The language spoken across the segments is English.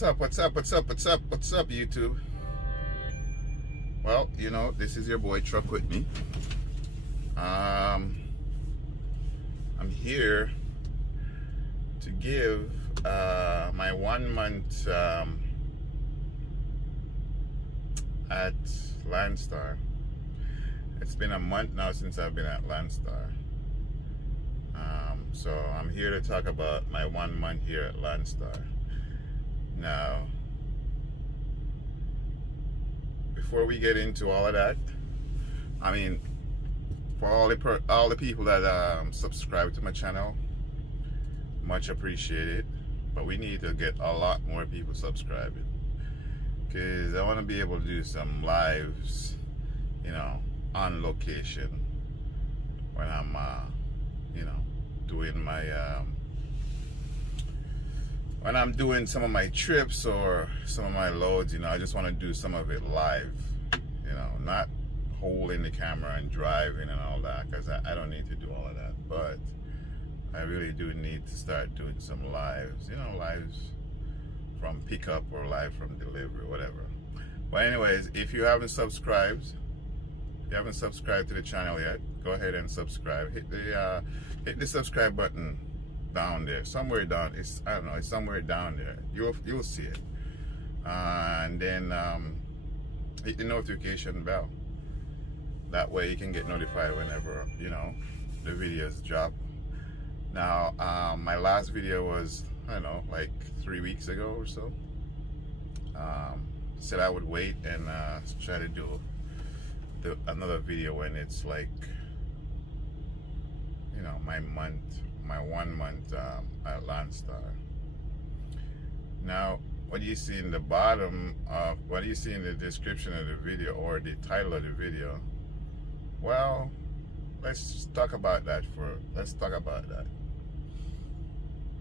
What's up, YouTube? Well, you know, this is your boy Truck with me. I'm here to give my 1 month at Landstar. It's been a month now since I've been at Landstar. So I'm here to talk about my 1 month here at Landstar. Now, before we get into all of that, I mean, for all the people that subscribe to my channel, much appreciated. But we need to get a lot more people subscribing, because I want to be able to do some lives, you know, on location when I'm, you know, doing my when I'm doing some of my trips or some of my loads. You know, I just want to do some of it live, you know, not holding the camera and driving and all that, because I don't need to do all of that. But I really do need to start doing some lives, you know, lives from pickup or live from delivery, whatever. But anyways, if you haven't subscribed to the channel yet, go ahead and subscribe. Hit the subscribe button down there, somewhere down. I don't know, it's somewhere down there. You'll see it. And then hit the notification bell. That way you can get notified whenever, you know, the videos drop. Now, my last video was, I don't know, like 3 weeks ago or so. Said I would wait and try to do another video when it's like, you know, my 1 month at Landstar. Now, what do you see in the bottom of, what do you see in the description of the video or the title of the video? Well, let's talk about that. Do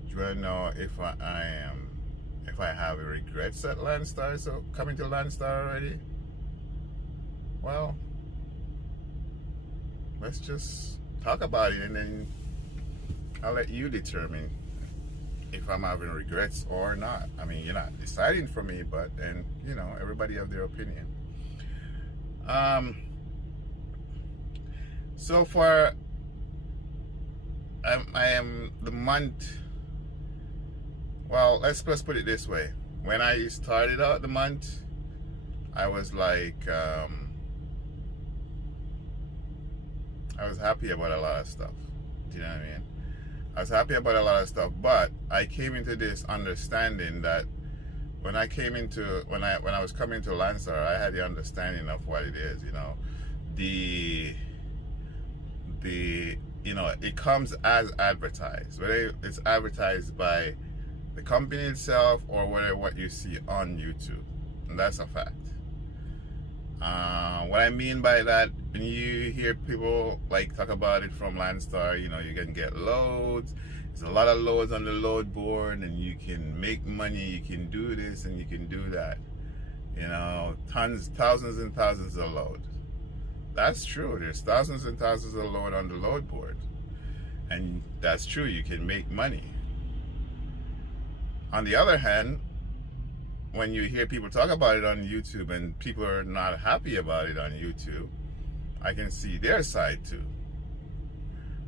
you want to know if I have regrets at Landstar, so coming to Landstar already? Well, let's just talk about it, and then I'll let you determine if I'm having regrets or not. I mean, you're not deciding for me, but then, you know, everybody have their opinion. So far, I am the month. Well, let's put it this way. When I started out the month, I was like, I was happy about a lot of stuff. Do you know what I mean? I was happy about a lot of stuff, but I came into this understanding that when I was coming to Landstar, I had the understanding of what it is. You know, you know, it comes as advertised, whether it's advertised by the company itself or whether what you see on YouTube, and that's a fact. What I mean by that, when you hear people like talk about it from Landstar, you know, you can get loads. There's a lot of loads on the load board, and you can make money. You can do this and you can do that. You know, thousands and thousands of loads. That's true. There's thousands and thousands of load on the load board, and that's true. You can make money. On the other hand, when you hear people talk about it on YouTube and people are not happy about it on YouTube, I can see their side too.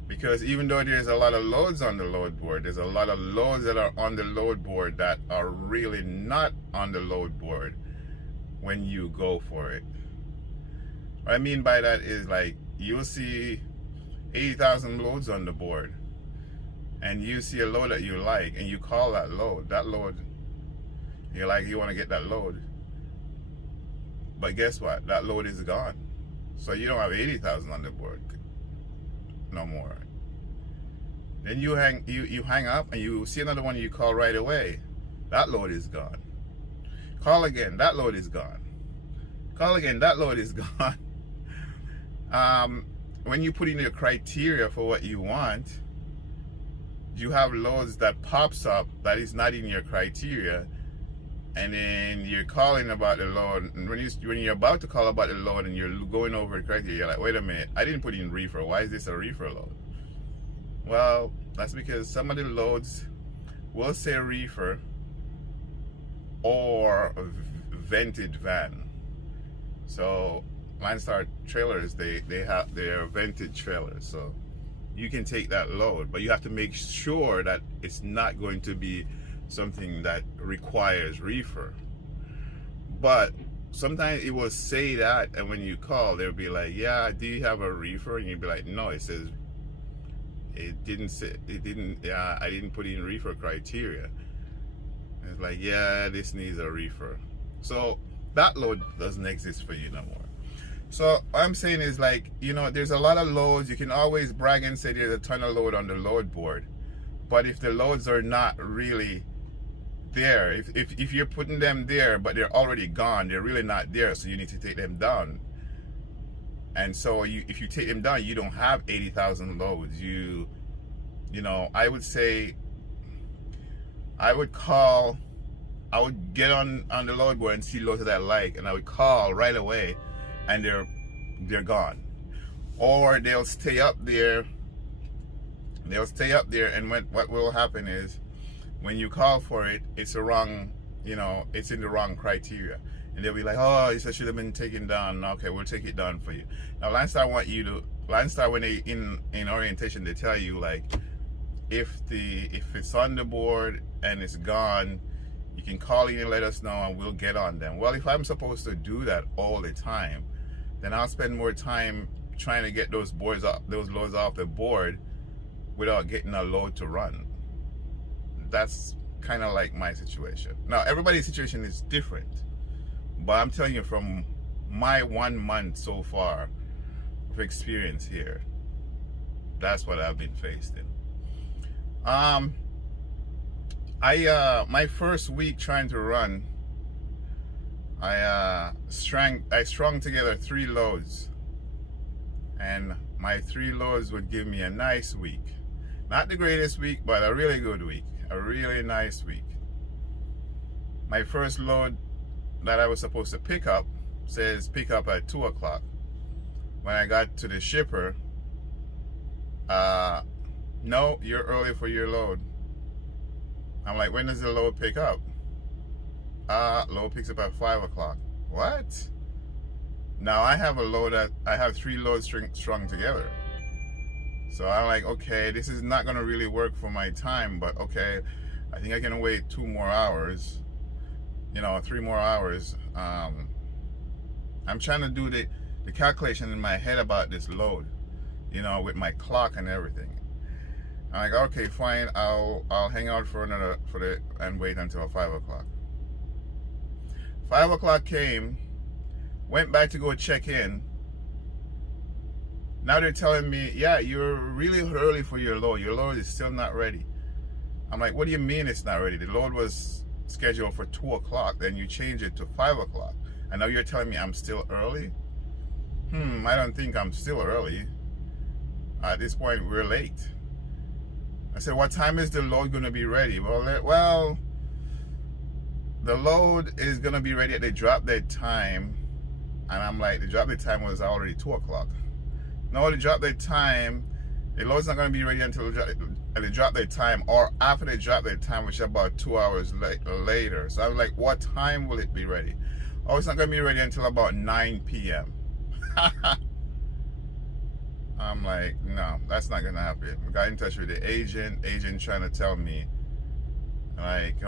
Because even though there's a lot of loads on the load board, there's a lot of loads that are on the load board that are really not on the load board when you go for it. What I mean by that is, like, you'll see 80,000 loads on the board, and you see a load that you like, and you call that load, you're like, you want to get that load. But guess what? That load is gone. So you don't have 80,000 on the board no more. Then you hang up and you see another one you call right away. That load is gone. Call again, that load is gone. Call again, that load is gone. When you put in your criteria for what you want, you have loads that pops up that is not in your criteria, and then you're calling about the load, and when you're about to call about the load and you're going over the criteria, you're like, wait a minute, I didn't put in reefer. Why is this a reefer load? Well, that's because some of the loads will say reefer, or a vented van. So Landstar trailers, they have their vented trailers, so you can take that load, but you have to make sure that it's not going to be something that requires reefer. But sometimes it will say that, and when you call, they'll be like, yeah, do you have a reefer? And you'll be like, no, it says it didn't say, it didn't, yeah, I didn't put in reefer criteria. And it's like, yeah, this needs a reefer. So that load doesn't exist for you no more. So what I'm saying is, like, you know, there's a lot of loads. You can always brag and say there's a ton of load on the load board, but if the loads are not really there, if you're putting them there but they're already gone, they're really not there, so you need to take them down. And so if you take them down, you don't have 80,000 loads. You know, I would say I would get on the load board and see loads that I like, and I would call right away, and they're gone, or they'll stay up there. And what will happen is, when you call for it, it's the wrong, you know, it's in the wrong criteria, and they'll be like, oh, it should have been taken down. Okay, we'll take it down for you. Now Landstar when they in orientation, they tell you, like, if it's on the board and it's gone, you can call in and let us know, and we'll get on them. Well, if I'm supposed to do that all the time, then I'll spend more time trying to get those loads off the board without getting a load to run. That's kind of like my situation. Now, everybody's situation is different, but I'm telling you from my 1 month so far of experience here, that's what I've been faced in. My first week trying to run, I strung together 3 loads, and my 3 loads would give me a nice week. Not the greatest week, but a really good week, a really nice week. My first load that I was supposed to pick up says pick up at 2 o'clock. When I got to the shipper, no, you're early for your load. I'm like, when does the load pick up? Load picks up at 5 o'clock. What? Now I have 3 loads strung together. So I'm like, okay, this is not gonna really work for my time, but okay, I think I can wait 2 more hours, 3 more hours. I'm trying to do the calculation in my head about this load, with my clock and everything. I'm like, okay, fine, I'll hang out and wait until 5 o'clock. 5 o'clock came, went back to go check in. Now they're telling me, yeah, you're really early for your load. Your load is still not ready. I'm like, what do you mean it's not ready? The load was scheduled for 2 o'clock, then you change it to 5 o'clock. And now you're telling me I'm still early? I don't think I'm still early. At this point, we're late. I said, what time is the load going to be ready? Well, the load is going to be ready at the drop dead time. And I'm like, the drop dead time was already 2 o'clock. No, the drop dead time, the load's not going to be ready until the drop dead time, or after the drop dead time, which is about 2 hours later. So I was like, what time will it be ready? Oh, it's not going to be ready until about 9 p.m. I'm like, no, that's not going to happen. I got in touch with the agent trying to tell me, like,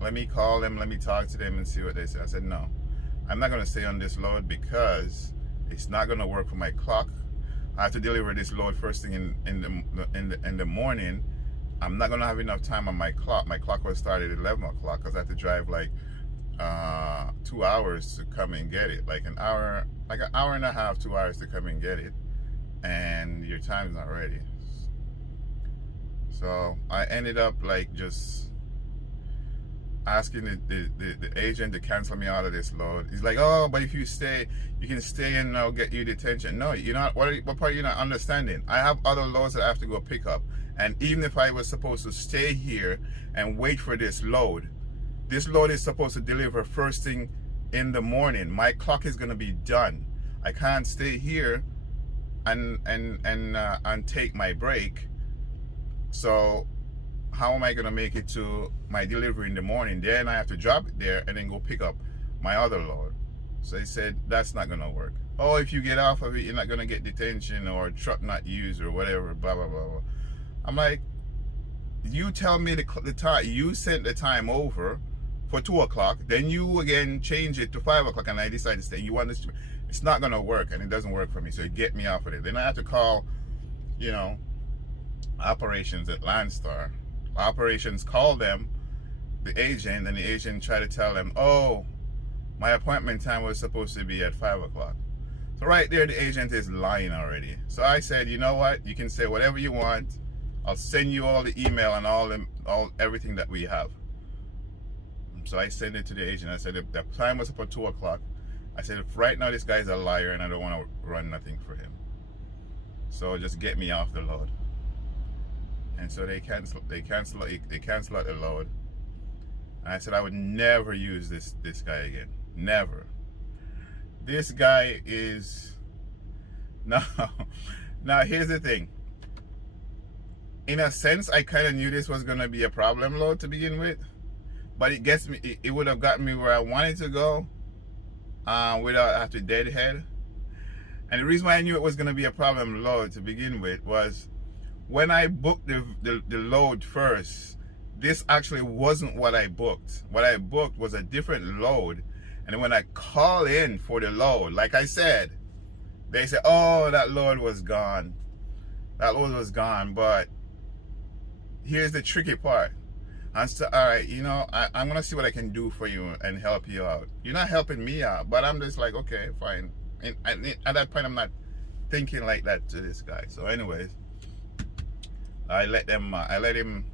let me call them, let me talk to them and see what they say. I said, no, I'm not going to stay on this load because it's not going to work for my clock. I have to deliver this load first thing in the morning. I'm not going to have enough time on my clock. My clock was started at 11 o'clock because I have to drive like 2 hours to come and get it. Like an hour and a half, 2 hours to come and get it. And your time's not ready. So I ended up like just asking the agent to cancel me out of this load. He's like, oh, but if you stay, you can stay and I'll get you detention. No, you're not. What part are you not understanding? I have other loads that I have to go pick up. And even if I was supposed to stay here and wait for this load is supposed to deliver first thing in the morning. My clock is gonna be done. I can't stay here and take my break. So how am I gonna make it to my delivery in the morning? Then I have to drop it there and then go pick up my other load. So he said, that's not gonna work. Oh, if you get off of it, you're not gonna get detention or truck not used or whatever, blah blah blah blah. I'm like, you tell me the time, you sent the time over for 2 o'clock, then you again change it to 5 o'clock, and I decided to stay. You want this, it's not gonna work, and it doesn't work for me, so get me off of it. Then I have to call, you know, operations at Landstar. Operations call them, the agent, and the agent try to tell them, oh, my appointment time was supposed to be at 5 o'clock. So right there, the agent is lying already. So I said, you know what? You can say whatever you want. I'll send you all the email and everything that we have. So I sent it to the agent. I said, the time was for 2 o'clock. I said, right now this guy's a liar and I don't want to run nothing for him. So just get me off the load. And so they cancel out the load. And I said I would never use this guy again. Never. This guy is now here's the thing. In a sense, I kind of knew this was gonna be a problem load to begin with, but it would have gotten me where I wanted to go without having to deadhead. And the reason why I knew it was gonna be a problem load to begin with was when I booked the load first, this actually wasn't what I booked. What I booked was a different load. And when I call in for the load, like I said, they say, oh, that load was gone. That load was gone. But here's the tricky part. And so, all right, you know, I'm going to see what I can do for you and help you out. You're not helping me out, but I'm just like, okay, fine. And at that point, I'm not thinking like that to this guy. So anyways, I let him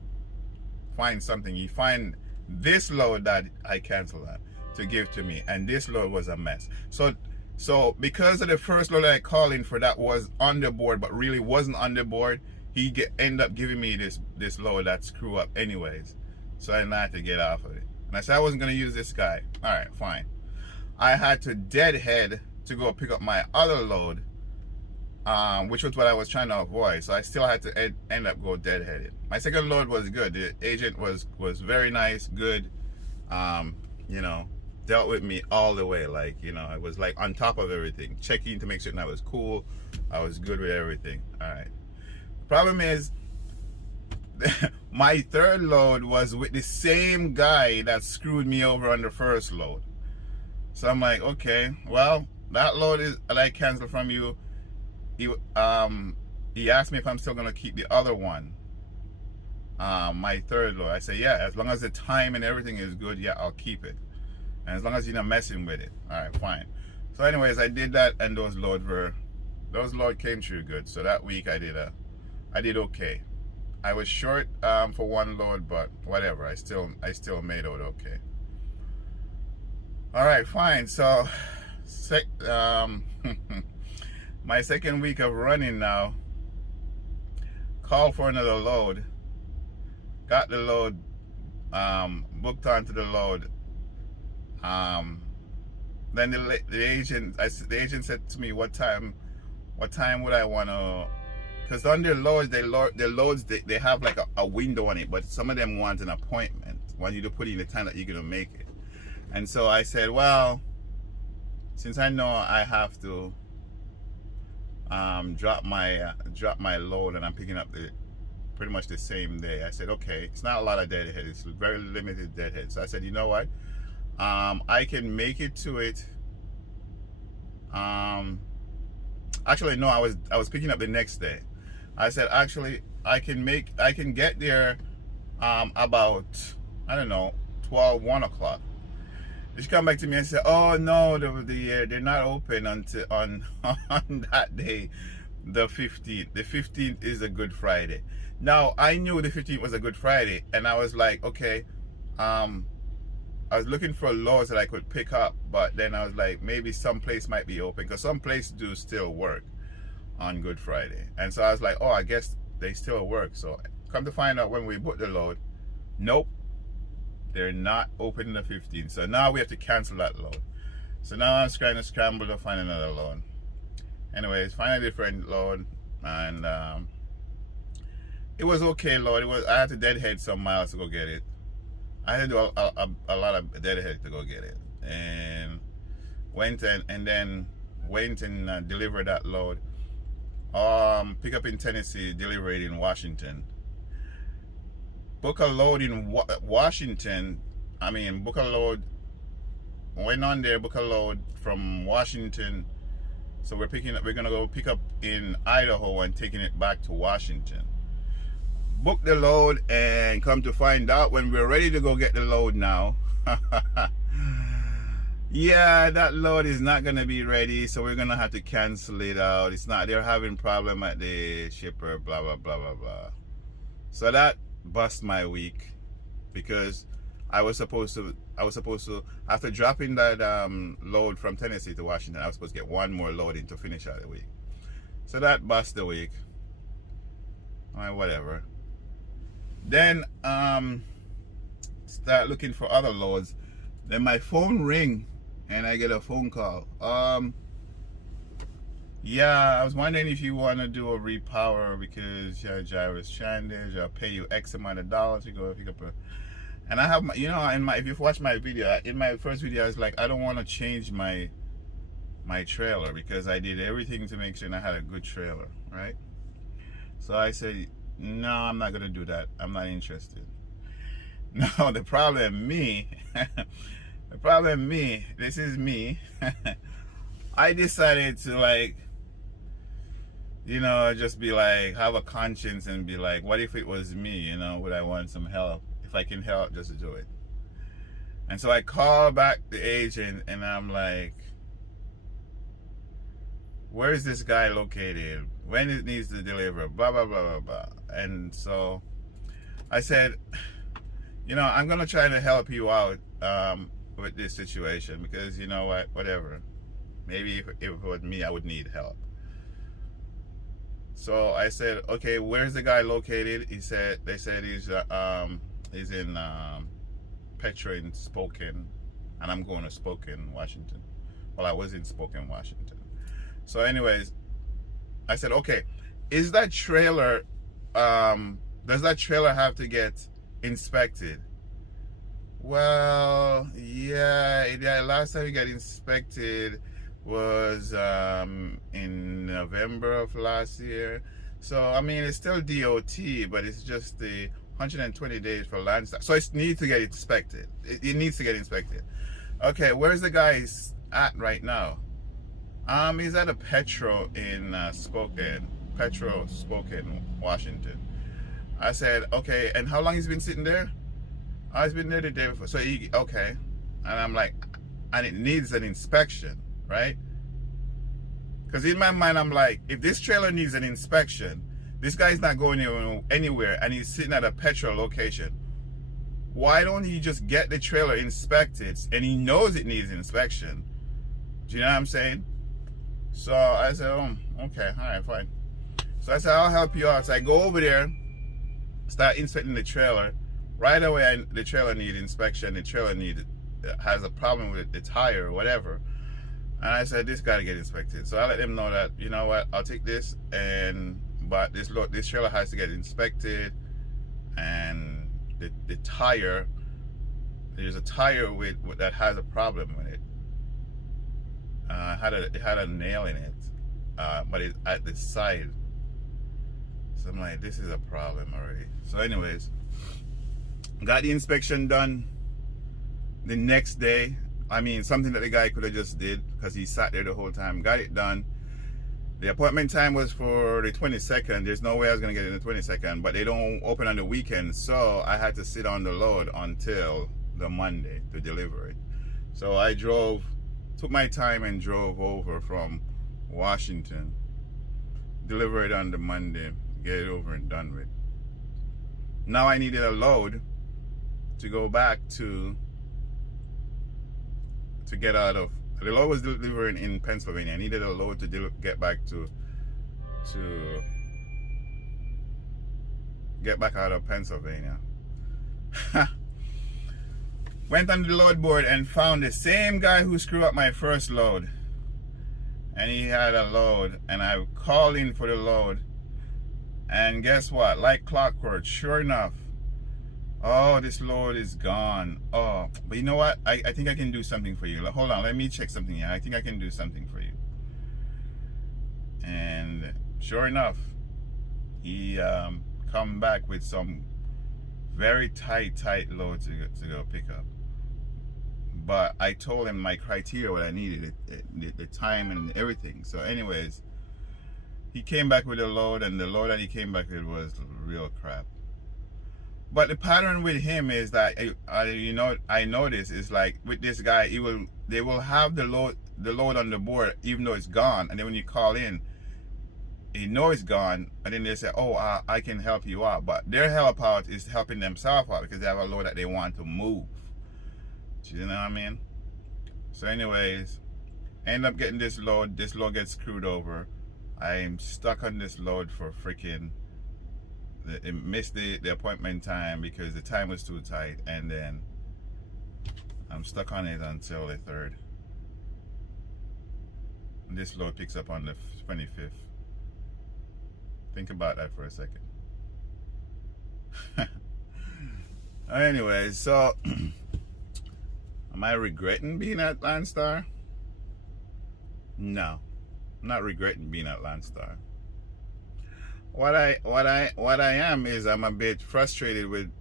find something. He find this load that I canceled that to give to me, and this load was a mess. So because of the first load that I called in for that was on the board but really wasn't on the board, he end up giving me this load that screw up anyways. So I had to get off of it, and I said I wasn't going to use this guy. All right, fine. I had to deadhead to go pick up my other load, which was what I was trying to avoid. So I still had to end up go deadheaded. My second load was good. The agent was very nice, good. You know, dealt with me all the way. Like, you know, I was like on top of everything, checking to make sure that I was cool. I was good with everything. All right. Problem is, my third load was with the same guy that screwed me over on the first load. So I'm like, okay, well, that load that I canceled from you. He asked me if I'm still gonna keep the other one, my third load. I say, yeah, as long as the time and everything is good, yeah, I'll keep it, and as long as you're not messing with it, all right, fine. So anyways, I did that, and those load came through good. So that week I did okay. I was short for one load, but whatever, I still made out okay. All right, fine. So my second week of running now, called for another load, got the load, booked onto the load. Then the agent said to me, what time would I want to, because on their loads, they have like a window on it, but some of them want an appointment, want you to put in the time that you're going to make it. And so I said, well, since I know I have to drop my load and I'm picking up pretty much the same day, I said, okay, it's not a lot of deadhead, it's very limited deadhead. So I said, you know what, I can make it to it. Actually no, I was picking up the next day. I said, actually, I can get there about, I don't know, 1 o'clock. She come back to me and said, oh no, they're not open until on that day, the 15th. The 15th is a Good Friday. Now I knew the 15th was a Good Friday, and I was like, okay, I was looking for loads that I could pick up, but then I was like, maybe some place might be open, because some places do still work on Good Friday. And so I was like, oh, I guess they still work. So come to find out, when we booked the load, nope, they're not open the 15th. So now we have to cancel that load. So now I'm trying to scramble to find another load. Anyways, find a different load, and It was okay, Lord. I had to deadhead some miles to go get it. I had to do a lot of deadhead to go get it, and went and then went and delivered that load. Pick up in Tennessee, deliver it in Washington. Book a load in Washington. I mean, book a load. Went on there, book a load from Washington. So we're gonna go pick up in Idaho and taking it back to Washington. Book the load, and come to find out when we're ready to go get the load now. Yeah, that load is not gonna be ready, so we're gonna have to cancel it out. It's not, they're having problem at the shipper, blah blah blah blah blah. So that bust my week, because I was supposed to after dropping that load from Tennessee to Washington, I was supposed to get one more load in to finish out the week. So that bust the week. Alright, whatever. Then start looking for other loads. Then my phone ring and I get a phone call. Yeah, I was wondering if you want to do a repower because your gyro is stranded. I'll pay you X amount of dollars to go pick up a. And I have my, you know, if you've watched my video, in my first video, I was like, I don't want to change my trailer because I did everything to make sure I had a good trailer, right? So I said, no, I'm not gonna do that. I'm not interested. No, the problem me, this is me. I decided to, like, you know, just be like, have a conscience and be like, what if it was me, you know, would I want some help? If I can help, just to do it. And so I call back the agent and I'm like, where is this guy located? When it needs to deliver? Blah, blah, blah, blah, blah. And so I said, you know, I'm going to try to help you out with this situation because, you know what, whatever. Maybe if it was me, I would need help. So I said, okay, where's the guy located? They said he's in Petra in Spokane, and I'm going to Spokane, Washington. Well, I was in Spokane, Washington. So anyways, I said, okay, is that trailer, does that trailer have to get inspected? Well, yeah, last time it got inspected was in November of last year. So, I mean, it's still DOT, but it's just the 120 days for Landstar. So it needs to get inspected. It needs to get inspected. Okay, where's the guy at right now? He's at a Petro in Spokane, Washington. I said, okay, and how long he's been sitting there? Oh, he's been there the day before. So okay. And I'm like, and it needs an inspection, right? Because in my mind, I'm like, if this trailer needs an inspection, this guy's not going anywhere and he's sitting at a petrol location. Why don't he just get the trailer inspected? And he knows it needs inspection. Do you know what I'm saying? So I said, oh, okay, all right, fine. So I said, I'll help you out. So I go over there, start inspecting the trailer. Right away, the trailer needs inspection. The trailer has a problem with the tire or whatever. And I said, this got to get inspected. So I let them know that, you know what, I'll take this, but this trailer has to get inspected, and the tire, there's a tire that has a problem with it. It had a nail in it, but it's at the side. So I'm like, this is a problem already. So anyways, got the inspection done the next day. I mean, something that the guy could have just did because he sat there the whole time. Got it done. The appointment time was for the 22nd. There's no way I was going to get it on the 22nd, but they don't open on the weekend. So I had to sit on the load until the Monday to deliver it. So I took my time and drove over from Washington, deliver it on the Monday, get it over and done with. Now I needed a load to go back to get out of. The load was delivering in Pennsylvania. I needed a load to get back out of Pennsylvania. Went on the load board and found the same guy who screwed up my first load. And he had a load, and I called in for the load. And guess what? Like clockwork, sure enough, oh, this load is gone. Oh, but you know what? I think I can do something for you. Hold on, let me check something here. I think I can do something for you. And sure enough, he come back with some very tight load to go pick up. But I told him my criteria, what I needed, the time and everything. So anyways, he came back with a load, and the load that he came back with was real crap. But the pattern with him is that I notice is like with this guy, they will have the load on the board even though it's gone, and then when you call in, you know it's gone, and then they say, oh, I can help you out. But their help out is helping themselves out because they have a load that they want to move. You know what I mean? So anyways, end up getting this load. This load gets screwed over. I'm stuck on this load for freaking, it missed the appointment time because the time was too tight, and then I'm stuck on it until the 3rd. And this load picks up on the 25th. Think about that for a second. Anyway, so am I regretting being at Landstar? No, I'm not regretting being at Landstar. What I am is I'm a bit frustrated with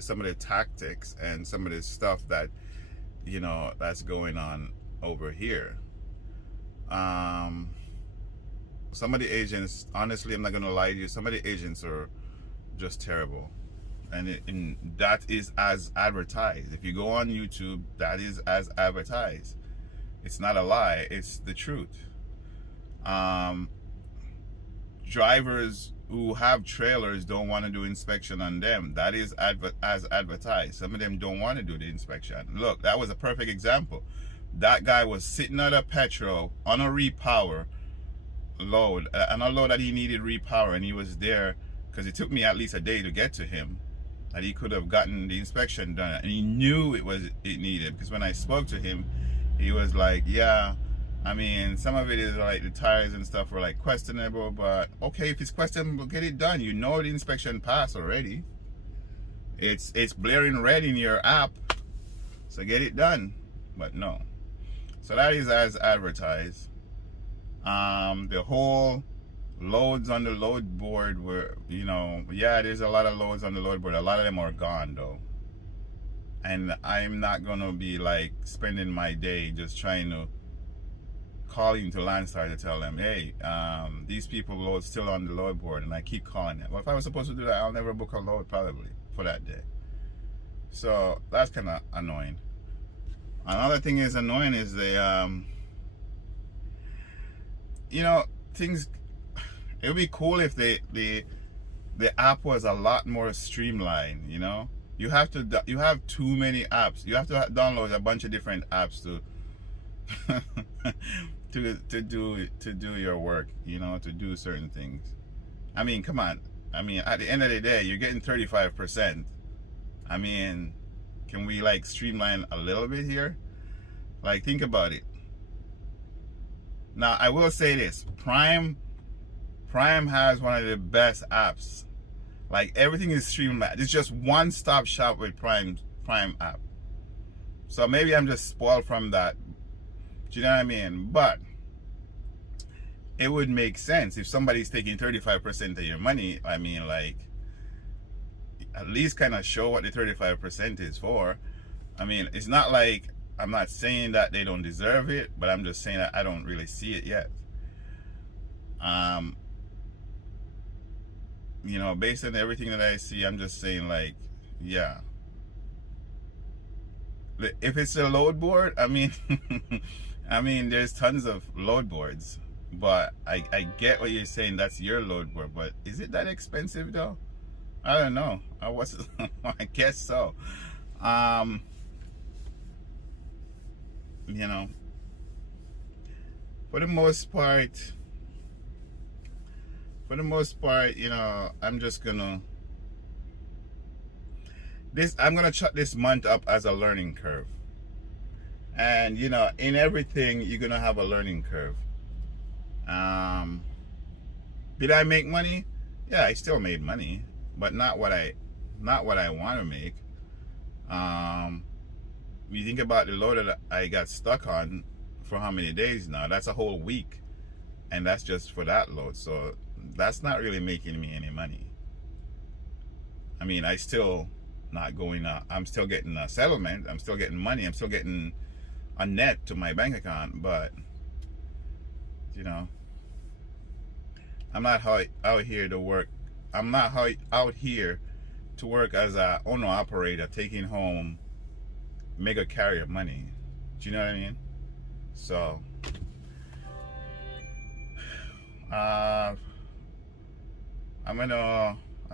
some of the tactics and some of the stuff that that's going on over here. Some of the agents, honestly, I'm not gonna lie to you, some of the agents are just terrible, and that is as advertised. If you go on YouTube, that is as advertised. It's not a lie, it's the truth. Drivers who have trailers don't want to do inspection on them. That is as advertised. Some of them don't want to do the inspection. Look, that was a perfect example. That guy was sitting at a petrol on a repower load, and a load that he needed repower, and he was there because it took me at least a day to get to him, that he could have gotten the inspection done, and he knew it needed, because when I spoke to him, he was like, yeah, I mean, some of it is like the tires and stuff were like questionable, but okay, if it's questionable, get it done. You know the inspection passed already. It's blaring red in your app, so get it done. But no. So that is as advertised. The whole loads on the load board were, yeah, there's a lot of loads on the load board. A lot of them are gone though. And I'm not gonna be like spending my day just trying to calling to Landstar to tell them, hey, these people load still on the load board, and I keep calling them. Well, if I was supposed to do that, I'll never book a load probably for that day. So that's kind of annoying. Another thing is annoying is things. It would be cool if the app was a lot more streamlined. You have too many apps. You have to download a bunch of different apps to to do your work, to do certain things. I mean, come on. I mean, at the end of the day, you're getting 35%. I mean, can we like streamline a little bit here? Like, think about it. Now, I will say this: Prime has one of the best apps. Like, everything is streamlined. It's just one-stop shop with Prime app. So maybe I'm just spoiled from that. Do you know what I mean? But it would make sense if somebody's taking 35% of your money. I mean, like, at least kind of show what the 35% is for. I mean, it's not like, I'm not saying that they don't deserve it, but I'm just saying that I don't really see it yet. Based on everything that I see, I'm just saying, like, yeah. If it's a load board, I mean, there's tons of load boards, but I get what you're saying. That's your load board, but is it that expensive though? I don't know. I guess so. For the most part, I'm just gonna chalk this month up as a learning curve. And in everything you're gonna have a learning curve. Did I make money? Yeah, I still made money, but not what I want to make. You think about the load that I got stuck on for how many days now? That's a whole week, and that's just for that load. So that's not really making me any money. I mean, I still not going out. I'm still getting a settlement. I'm still getting money. I'm still getting a net to my bank account, but you know, I'm not out here to work. I'm not out here to work as a owner operator, taking home mega carrier money. Do you know what I mean? So I've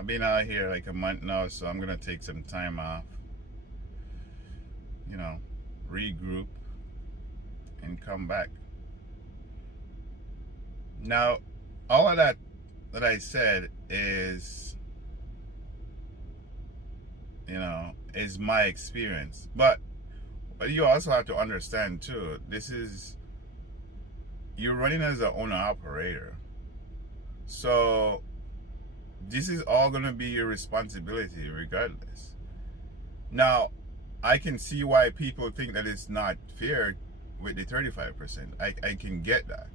been out here like a month now, so I'm gonna take some time off, you know, regroup and come back. Now, all of that I said is, you know, is my experience. But you also have to understand too, you're running as an owner operator. So this is all going to be your responsibility regardless. Now, I can see why people think that it's not fair with the 35%. I can get that.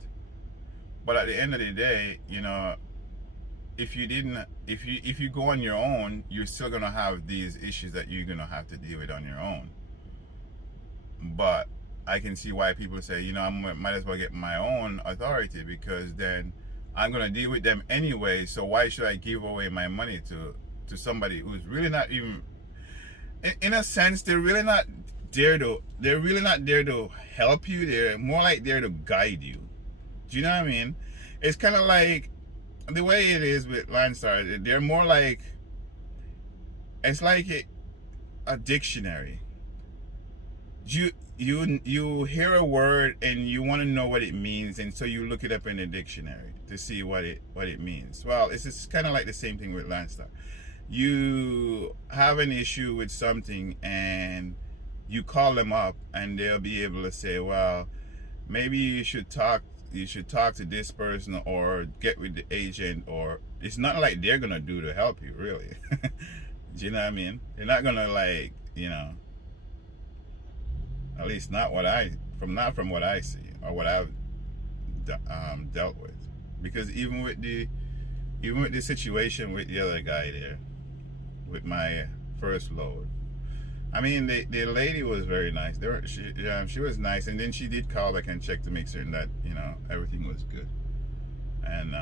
But at the end of the day, you know, if you go on your own, you're still going to have these issues that you're going to have to deal with on your own. But I can see why people say, you know, I might as well get my own authority, because then I'm going to deal with them anyway. So why should I give away my money to somebody who's really not even, in a sense, they're really not there to help you. They're more like there to guide you. Do you know what I mean? It's kind of like the way it is with Landstar. They're more like, it's like a dictionary. You hear a word and you want to know what it means, and so you look it up in the dictionary to see what it means. Well, it's just kind of like the same thing with Landstar. You have an issue with something and you call them up, and they'll be able to say, well, maybe you should talk to this person, or get with the agent, or it's not like they're gonna do to help you, really. Do you know what I mean? They're not gonna, like, you know, at least not from what I see or what I've dealt with. Because even with the situation with the other guy there, with my first load, I mean, the lady was very nice. She was nice, and then she did call back and check to make certain that, you know, everything was good. And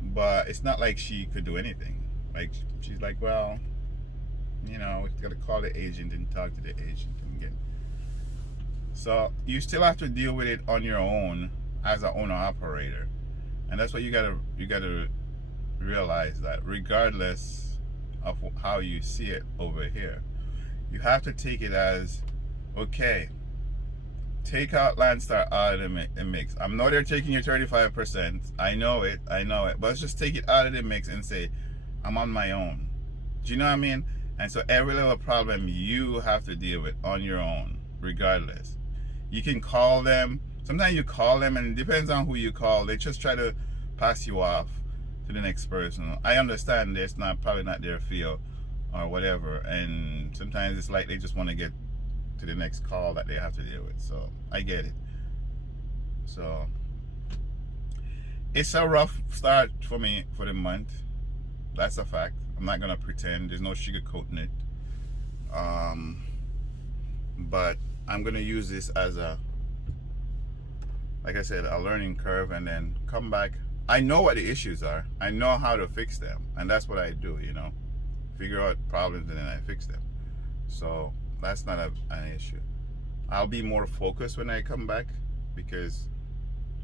but it's not like she could do anything. Like, she's like, well, you know, we got to call the agent and talk to the agent and get. So you still have to deal with it on your own as an owner operator, and that's what you gotta realize, that regardless of how you see it over here, you have to take it as, okay, take out Landstar out of the mix. I know they're taking your 35%. I know it. But let's just take it out of the mix and say, I'm on my own. Do you know what I mean? And so every little problem you have to deal with on your own, regardless. You can call them. Sometimes you call them, and it depends on who you call. They just try to pass you off to the next person. I understand it's probably not their field or whatever, and sometimes it's like they just want to get to the next call that they have to deal with. So I get it. So it's a rough start for me for the month. That's a fact. I'm not gonna pretend. There's no sugarcoating it. But I'm gonna use this as like I said, a learning curve, and then come back. I know what the issues are. I know how to fix them, and that's what I do. You know, figure out problems and then I fix them. So that's not an issue. I'll be more focused when I come back, because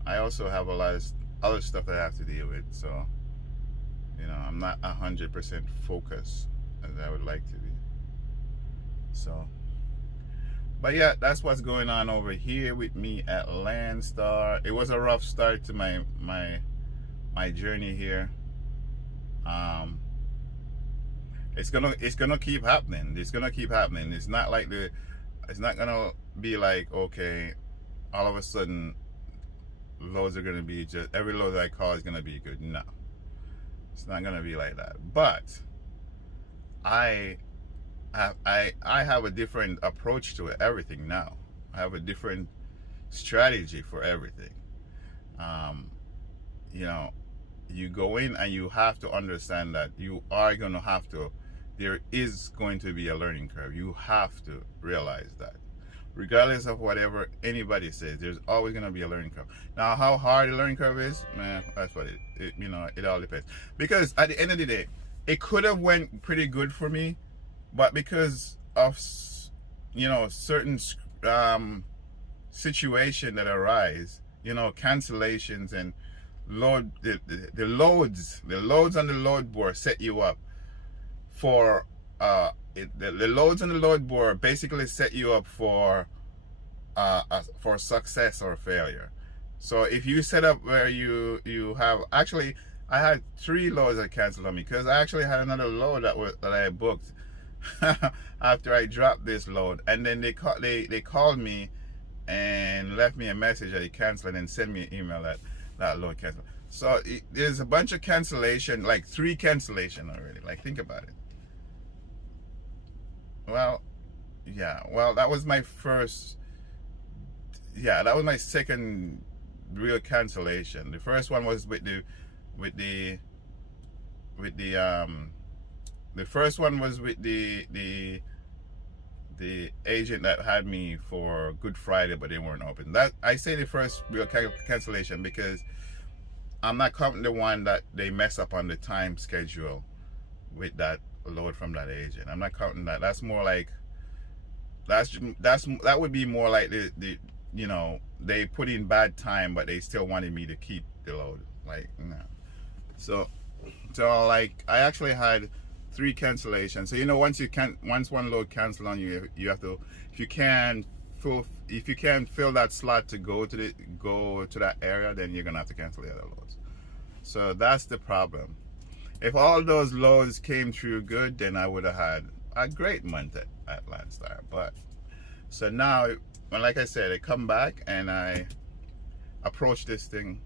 I also have a lot of other stuff that I have to deal with. So, you know, I'm not 100% focused as I would like to be. So, but yeah, that's what's going on over here with me at Landstar. It was a rough start to my journey here. It's gonna keep happening. It's gonna keep happening. It's not like it's not gonna be like, okay, all of a sudden loads are gonna be just, every load that I call is gonna be good. No, It's not gonna be like that. But I have a different approach to everything now. I have a different strategy for everything. Um, you know, you go in and you have to understand that you are going to have to, there is going to be a learning curve. You have to realize that. Regardless of whatever anybody says, there's always going to be a learning curve. Now, how hard the learning curve is, man, that's what it all depends. Because at the end of the day, it could have went pretty good for me, but because of, certain situation that arise, cancellations and the loads on the load board set you up for the loads on the load board basically set you up for success or failure. So if you set up where you have, actually I had 3 loads that canceled on me because I actually had another load that I booked after I dropped this load, and then they called me and left me a message that they canceled and sent me an email that load canceled. So there's a bunch of cancellation, like 3 cancellation already. Like, think about it. Well, yeah. Well, that was my first. Yeah, that was my second real cancellation. The first one was with the first one was with the agent that had me for Good Friday, but they weren't open. That, I say the first real cancellation because I'm not counting the one that they mess up on the time schedule with that load from that agent. I'm not counting that. That's more like that would be more like the they put in bad time, but they still wanted me to keep the load. Like, no. So like I actually had 3 cancellations. So once one load cancel on you, you have to, if you can fill that slot to go to that area, then you're gonna have to cancel the other loads. So that's the problem. If all those loads came through good, then I would have had a great month at Landstar. But so now, like I said, I come back and I approach this thing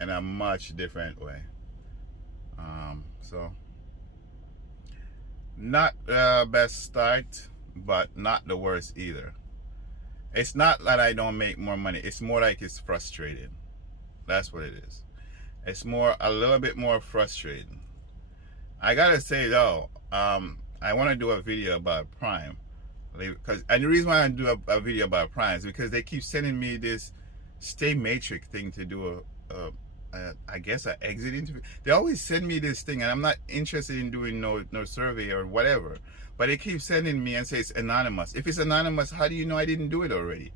in a much different way. So not the best start, but not the worst either. It's not that I don't make more money. It's more like it's frustrating. That's what it is. It's a little bit more frustrating. I gotta say though, I want to do a video about Prime, and the reason why I do a video about Prime is because they keep sending me this Stay Matrix thing to do I guess an exit interview. They always send me this thing, and I'm not interested in doing no survey or whatever. But they keep sending me and say it's anonymous. If it's anonymous, how do you know I didn't do it already?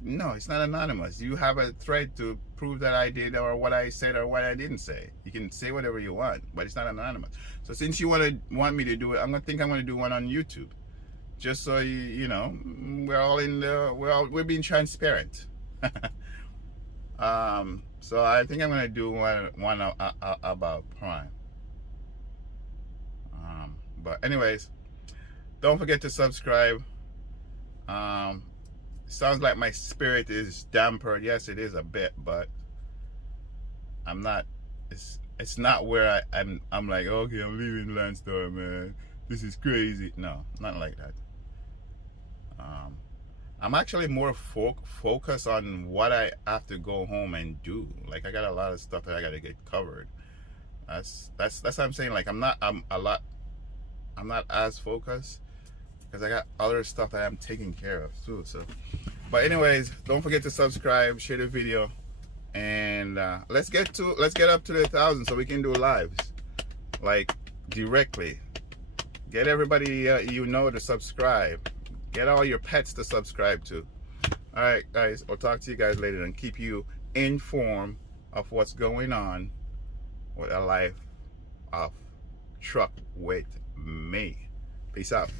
No, it's not anonymous. You have a thread to prove that I did or what I said or what I didn't say. You can say whatever you want, but it's not anonymous. So since you want me to do it, I'm gonna do one on YouTube, just so we're being transparent. So I think I'm gonna do one about Prime. But anyways, don't forget to subscribe. Sounds like my spirit is dampered. Yes, it is a bit, but I'm not. It's not where I'm like, okay, I'm leaving Landstar, man. This is crazy. No, not like that. I'm actually more focused on what I have to go home and do. Like, I got a lot of stuff that I got to get covered. That's what I'm saying. Like, I'm not as focused because I got other stuff that I'm taking care of too. So, but anyways, don't forget to subscribe, share the video, and let's get up to the 1,000 so we can do lives, like, directly. Get everybody to subscribe. Get all your pets to subscribe to. All right, guys, I'll talk to you guys later and keep you informed of what's going on with a life of truck with me. Peace out.